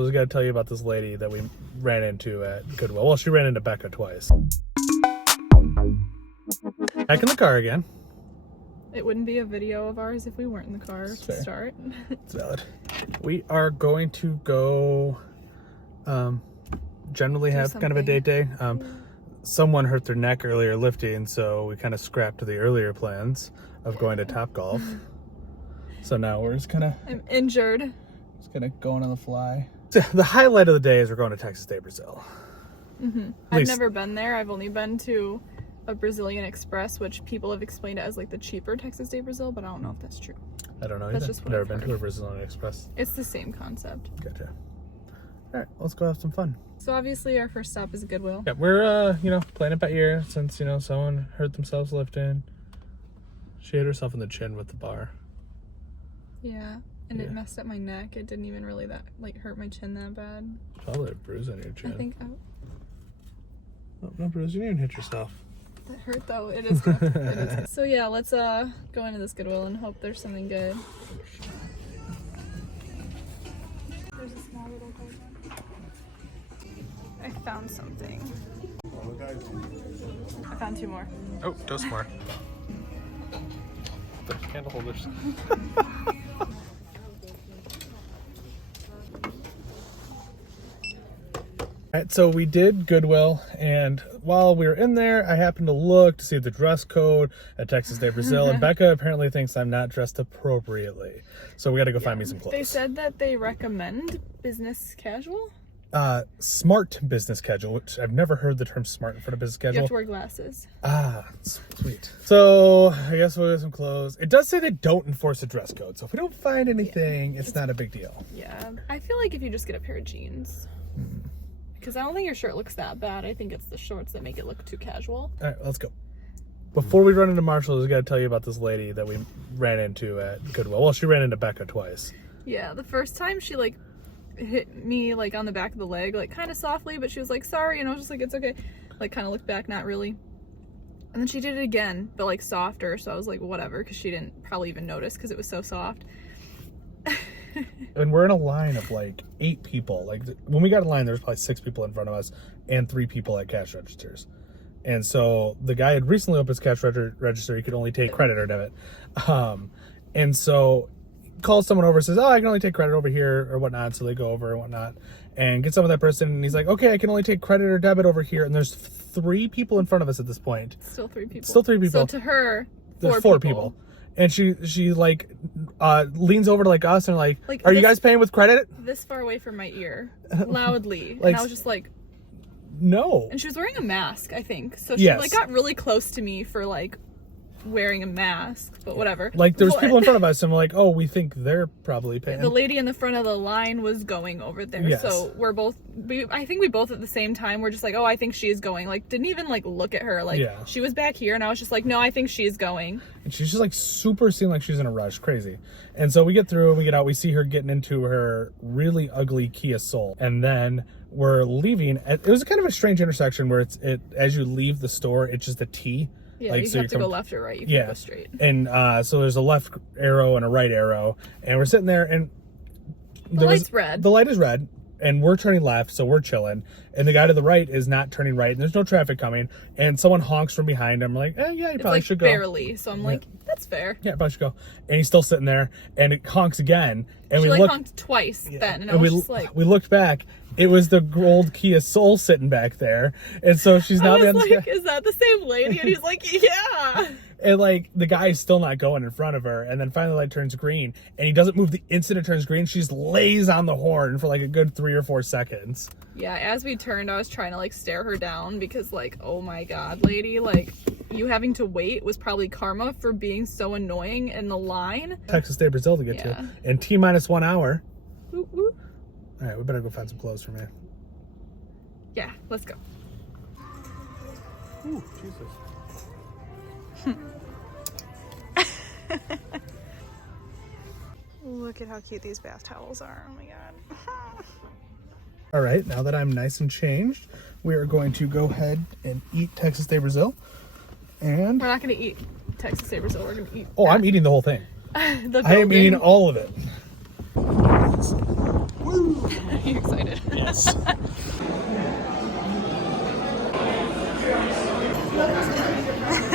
I was going to tell you about this lady that we ran into at Goodwill. Well, she ran into Becca twice. Back in the car again. It wouldn't be a video of ours if we weren't in the car That's to fair. start. It's valid. We are going to go generally have kind of a date day. Someone hurt their neck earlier lifting, so we kind of scrapped the earlier plans of going to Topgolf. So now we're just kind of... I'm injured. Just kind of going on the fly. So the highlight of the day is we're going to Texas Day Brazil. I've never been there. I've only been to a Brazilian Express, which people have explained it as like the cheaper Texas Day Brazil, but I don't know if that's true. I don't know That's either. just what Never I've been heard. to a Brazilian Express. It's the same concept. Gotcha. All right, let's go have some fun. So obviously our first stop is Goodwill. Yeah, we're playing it by ear since someone hurt themselves lifting. She hit herself in the chin with the bar. Yeah, and it messed up my neck. It didn't even really hurt my chin that bad. Probably a bruise on your chin. I think Oh, no bruise. You didn't even hit yourself. that hurt though. It is good. It is good. So yeah, let's go into this Goodwill and hope there's something good. There's a small little gold one. I found something. I found two more. Oh, dose more. The candle holders. Alright, so we did Goodwill, and while we were in there, I happened to look to see the dress code at Texas Day Brazil, and Becca apparently thinks I'm not dressed appropriately. So we gotta go find me some clothes. They said that they recommend business casual. Smart business casual, which I've never heard the term smart in front of business You casual. have to wear glasses. Ah, sweet. So I guess we'll get some clothes. It does say they don't enforce a dress code, so if we don't find anything, it's not a big deal. Yeah, I feel like if you just get a pair of jeans. Because I don't think your shirt looks that bad. I think it's the shorts that make it look too casual. All right, let's go. Before we run into Marshall, I got to tell you about this lady that we ran into at Goodwill. Well, she ran into Becca twice. Yeah, the first time she hit me on the back of the leg, kind of softly, but she was like, sorry, and I was just like, it's okay. Kind of looked back, not really. And then she did it again, but softer, so I was like, whatever, because she didn't probably even notice because it was so soft. And we're in a line of 8 people. When we got in line, there was probably 6 people in front of us and 3 people at cash registers. And so the guy had recently opened his cash register. He could only take credit or debit. And so calls someone over and says, oh, I can only take credit over here or whatnot. So they go over and whatnot and get some of that person. And he's like, okay, I can only take credit or debit over here. And there's 3 people in front of us at this point. Still 3 people. Still 3 people. So to her, there's 4 people. And she leans over to us and are you guys paying with credit? This far away from my ear, loudly. And I was just like, no. and she was wearing a mask, I think. So she got really close to me for wearing a mask, but whatever. There's people in front of us and we're like, oh, we think they're probably paying. The lady in the front of the line was going over there. Yes. So I think we both at the same time were just like, oh, I think she is going. Didn't even look at her. She was back here and I was just like, no, I think she is going. And she's just super seemed like she's in a rush, crazy. And so we get through and we get out, we see her getting into her really ugly Kia Soul. And then we're leaving. It was kind of a strange intersection where as you leave the store, it's just a T. Yeah, you have to go left or right. You can't go straight. And so there's a left arrow and a right arrow. And we're sitting there and the light's red. The light is red. And we're turning left, so we're chilling. And the guy to the right is not turning right. And there's no traffic coming. And someone honks from behind him. We're like, yeah, you probably should go. Barely. So I'm like, that's fair. Yeah, probably should go. And he's still sitting there. And it honks again. And she we honked twice then. And I was just like... We looked back. It was the old Kia Soul sitting back there. And so she's not... I was like, is that the same lady? And he's like, yeah. And the guy's still not going in front of her. And then finally the light turns green. And he doesn't move the instant it turns green. She just lays on the horn for a good 3 or 4 seconds. Yeah, as we turned, I was trying to stare her down because oh my God, lady, you having to wait was probably karma for being so annoying in the line. Texas Day Brazil to get to. And T-1 hour. Woo woo. All right, we better go find some clothes for me. Yeah, let's go. Ooh, Jesus. Look at how cute these bath towels are. Oh my God. All right, now that I'm nice and changed, we are going to go ahead and eat Texas Day Brazil. And we're not going to eat Texas Day Brazil. We're going to eat. Oh, I'm eating the whole thing. I am eating all of it. Woo! Are you excited? Yes.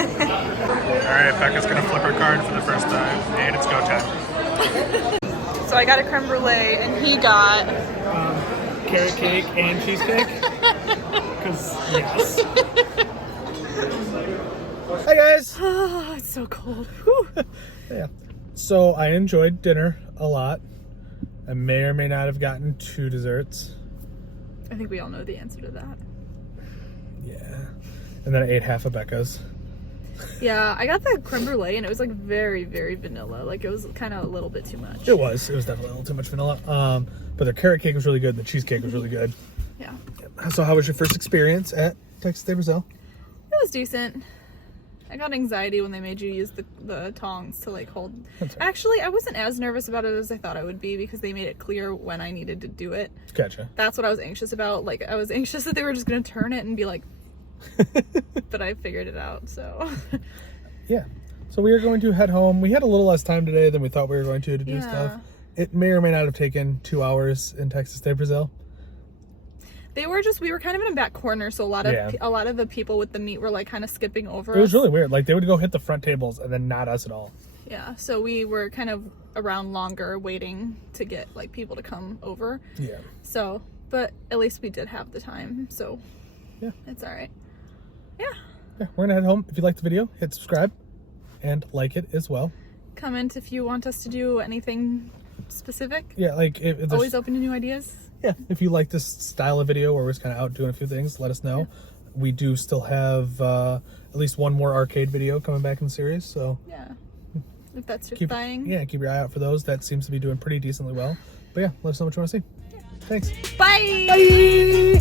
Alright, Becca's gonna flip her card for the first time, and it's go time. So I got a creme brulee, and he got Carrot cake and cheesecake. Because, yes. Hi guys! Oh, it's so cold. Whew. Yeah. So I enjoyed dinner a lot. I may or may not have gotten 2 desserts. I think we all know the answer to that. Yeah. And then I ate half of Becca's. Yeah, I got the creme brulee, and it was like very, very vanilla. Like it was kind of a little bit too much. It was definitely a little too much vanilla. But the carrot cake was really good. The cheesecake was really good. Yeah. So how was your first experience at Texas de Brazil? It was decent. I got anxiety when they made you use the tongs to like hold. That's right. Actually, I wasn't as nervous about it as I thought I would be because they made it clear when I needed to do it. Gotcha. That's what I was anxious about. Like I was anxious that they were just gonna turn it and be like, but I figured it out. So Yeah. So we are going to head home. We had a little less time today than we thought we were going to do Yeah. stuff. It may or may not have taken 2 hours in Texas de Brazil. we were kind of in a back corner, so a lot of the people with the meat were like kind of skipping over us. It was really weird. Like they would go hit the front tables and then not us at all. Yeah, so we were kind of around longer waiting to get like people to come over. Yeah. So, but at least we did have the time, so Yeah. it's all right. Yeah. Yeah. We're gonna head home. If you liked the video, hit subscribe and like it as well. Comment if you want us to do anything specific. Yeah. Like if there's, Always open to new ideas. yeah. If you like this style of video where we're just kind of out doing a few things, let us know. Yeah. We do still have at least one more arcade video coming back in the series. So Yeah. If that's your keep thing. keep your eye out for those. That seems to be doing pretty decently well. But yeah, let us know what you want to see. Thanks. Bye. Bye.